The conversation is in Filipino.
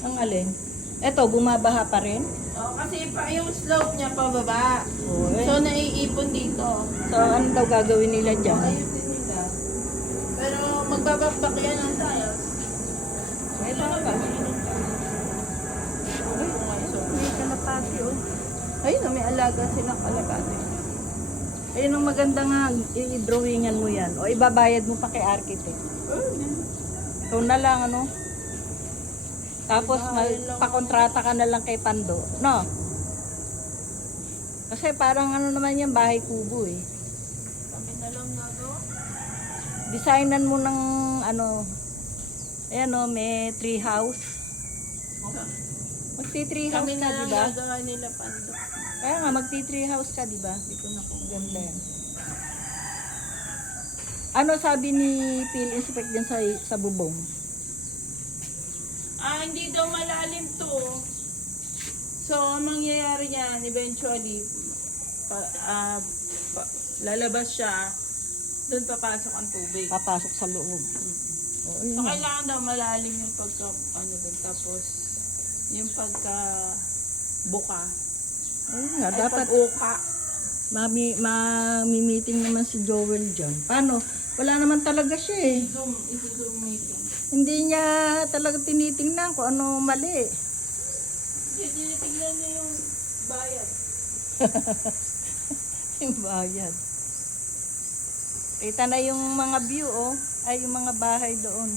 Ang alin? Eto, bumabaha pa rin. Oh, kasi pa yung slope niya pababa. Oh, eh. So, naiipon dito. So, ano daw gagawin nila So, dyan? ayusin nila. Pero magbabakbak yan ng sayos. May baka. May kalapati, oh. Ayun, may alaga silang kalapati. Ayun ang maganda nga, i-drawingan mo yan. O ibabayad mo pa kay architect. So na lang, ano? Tapos, pakontrata ka na lang kay Pando. No? Kasi parang ano naman yan, bahay kubo eh. Kami na lang nagawa. Designan mo ng ano, ayan o, may tree house. Magti-tree house Kami ka, na lang diba? nagawa nila Pando. Kaya nga, magti-tree house ka, diba? Dito na kung ganda yan. Ano sabi ni Phil Inspect din sa bubong? Hindi daw malalim to. So, ang mangyayari niyan, eventually, lalabas siya, doon papasok ang tubig. Papasok sa loob. Oo, yun So, nga. kailangan daw malalim yung pagka, ano doon, tapos, yung pagka, buka. Ayun nga, Ay, dapat pag-uka. mami-meeting naman si Joel dyan. Paano? Wala naman talaga siya eh. Isi-zoom meeting. Hindi niya talaga tinitingnan kung ano mali. Tinitignan niya yung bayad. Yung bayad. Kita na yung mga view, oh. Ay, yung mga bahay doon.